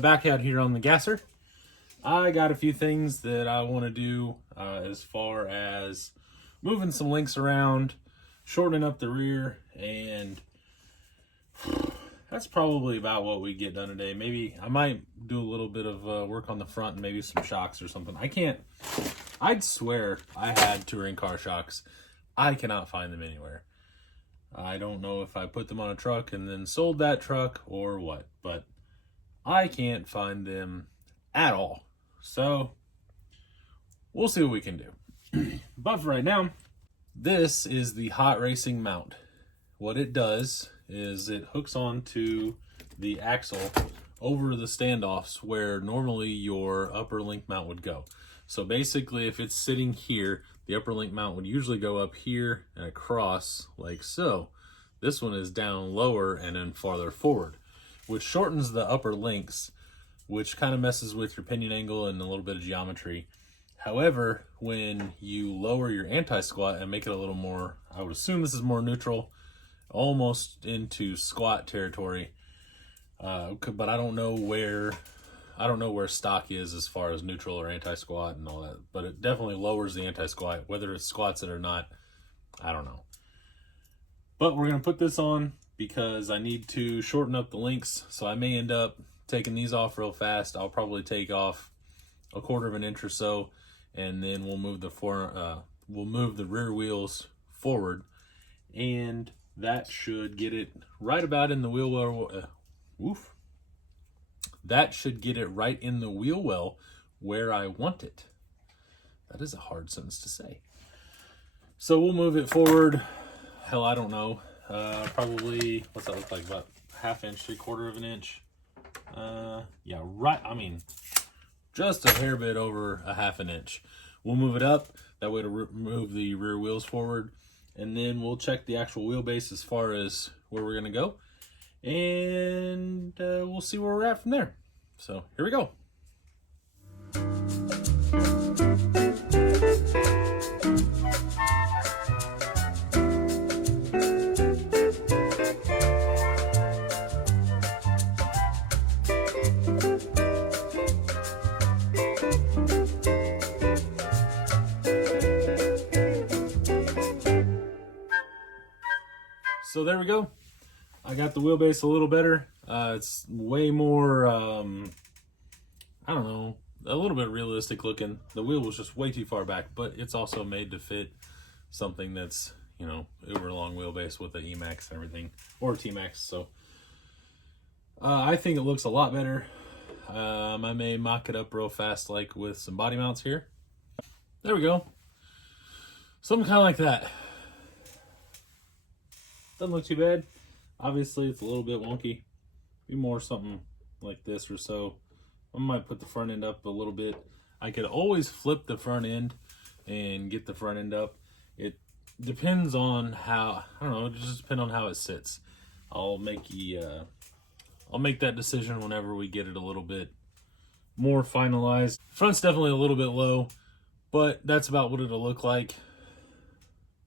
back out here on the gasser. I got a few things that I want to do as far as moving some links around, shortening up the rear, and that's probably about what we get done today. Maybe I might do a little bit of work on the front and maybe some shocks or something. I'd swear I had touring car shocks. I cannot find them anywhere. I don't know if I put them on a truck and then sold that truck or what, but I can't find them at all. So we'll see what we can do. But for right now, this is the hot racing mount. What it does is it hooks onto the axle over the standoffs where normally your upper link mount would go. So basically, if it's sitting here, the upper link mount would usually go up here and across like so. This one is down lower and then farther forward, which shortens the upper links, which kind of messes with your pinion angle and a little bit of geometry. However, when you lower your anti-squat and make it a little more, I would assume this is more neutral, almost into squat territory, but I don't know where stock is as far as neutral or anti-squat and all that, but it definitely lowers the anti-squat. Whether it squats it or not, I don't know. But we're going to put this on because I need to shorten up the links, so I may end up taking these off real fast. I'll probably take off 1/4 of an inch or so, and then we'll move the rear wheels forward, and that should get it right about in the wheel well. That should get it right in the wheel well where I want it. That is a hard sentence to say. So we'll move it forward. Hell, I don't know. Probably, what's that look like? About 1/2 inch, 3/4 of an inch. Yeah, right. I mean, just a hair bit over 1/2 inch. We'll move it up that way to move the rear wheels forward, and then we'll check the actual wheelbase as far as where we're gonna go, and we'll see where we're at from there. So here we go. So there we go. I got the wheelbase a little better. It's way more, I don't know, a little bit realistic looking. The wheel was just way too far back, but it's also made to fit something that's, you know, uber long wheelbase with the E-Max and everything, or T-Max. So I think it looks a lot better. I may mock it up real fast, like with some body mounts here. There we go. Something kind of like that. Doesn't look too bad. Obviously, it's a little bit wonky. Be more something like this or so. I might put the front end up a little bit. I could always flip the front end and get the front end up. It depends on how, I don't know, it just depends on how it sits. I'll make that decision whenever we get it a little bit more finalized. Front's definitely a little bit low, but that's about what it'll look like.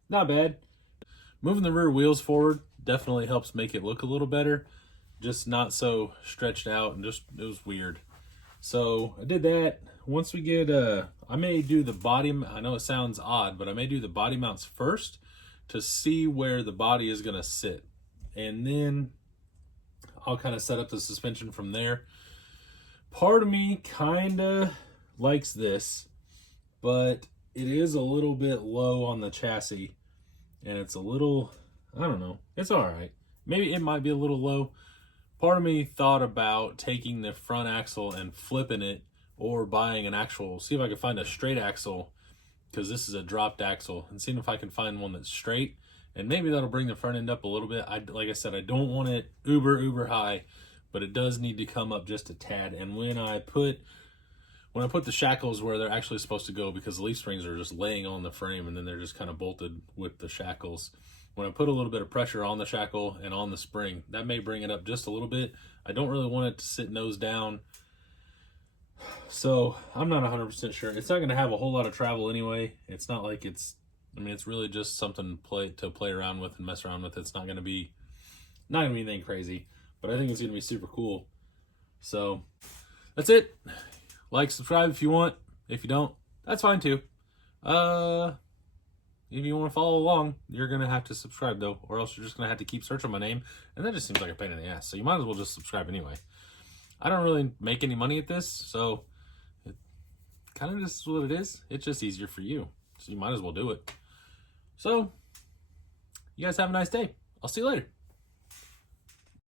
Not bad. Moving the rear wheels forward definitely helps make it look a little better, just not so stretched out and just, it was weird. So I did that. Once we get, I may do the body, I know it sounds odd, but I may do the body mounts first to see where the body is going to sit. And then I'll kind of set up the suspension from there. Part of me kind of likes this, but it is a little bit low on the chassis. And it's a little, I don't know, it's all right. Maybe it might be a little low. Part of me thought about taking the front axle and flipping it, or buying an actual, see if I can find a straight axle, because this is a dropped axle, and seeing if I can find one that's straight, and maybe that'll bring the front end up a little bit. Like I said, I don't want it uber high, but it does need to come up just a tad. And when I put the shackles where they're actually supposed to go, because the leaf springs are just laying on the frame and then they're just kind of bolted with the shackles. When I put a little bit of pressure on the shackle and on the spring, that may bring it up just a little bit. I don't really want it to sit nose down. So I'm not 100% sure. It's not going to have a whole lot of travel anyway. It's not like it's, I mean, it's really just something to play around with and mess around with. It's not going to be anything crazy, but I think it's going to be super cool. So that's it. Like, subscribe if you want. If you don't, that's fine too. If you want to follow along, you're going to have to subscribe though, or else you're just going to have to keep searching my name, and that just seems like a pain in the ass. So you might as well just subscribe anyway. I don't really make any money at this, so it kind of just is what it is. It's just easier for you, so you might as well do it. So, you guys have a nice day. I'll see you later.